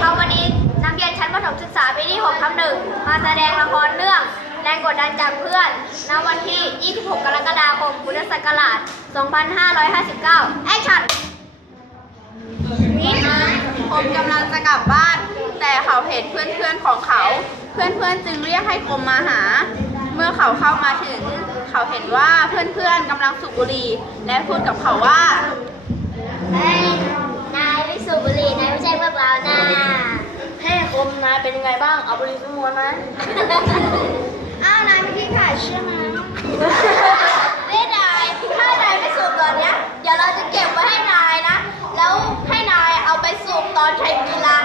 ครับวันนี้นักเรียนชั้นประถมศึกษาปีที่6ทับหนึ่งมาแสดงละครเรื่องแรงกดดันจากเพื่อนณวันที่ 26 กรกฎาคม พุทธศักราช 2559 แอคชั่นผมกำลังจะกลับบ้าน แต่เขาเห็นเพื่อนๆของเขา เพื่อนๆจึงเรียกให้กรมมาหา เมื่อเขาเข้ามาถึง เขาเห็นว่าเพื่อนๆกำลังสูบบุหรี่และพูดกับเขาว่า เป็นยังไงบ้าง เอาบริสุทธิ์มวนไหมอ้าวนายเม่กินขาใช่ไหมนี่นายถ้านายไม่สูบตอนเนี้ยเดี๋ยวเราจะเก็บไว้ให้นายนะ แล้วให้นายเอาไปสูบตอนแข่งกีฬา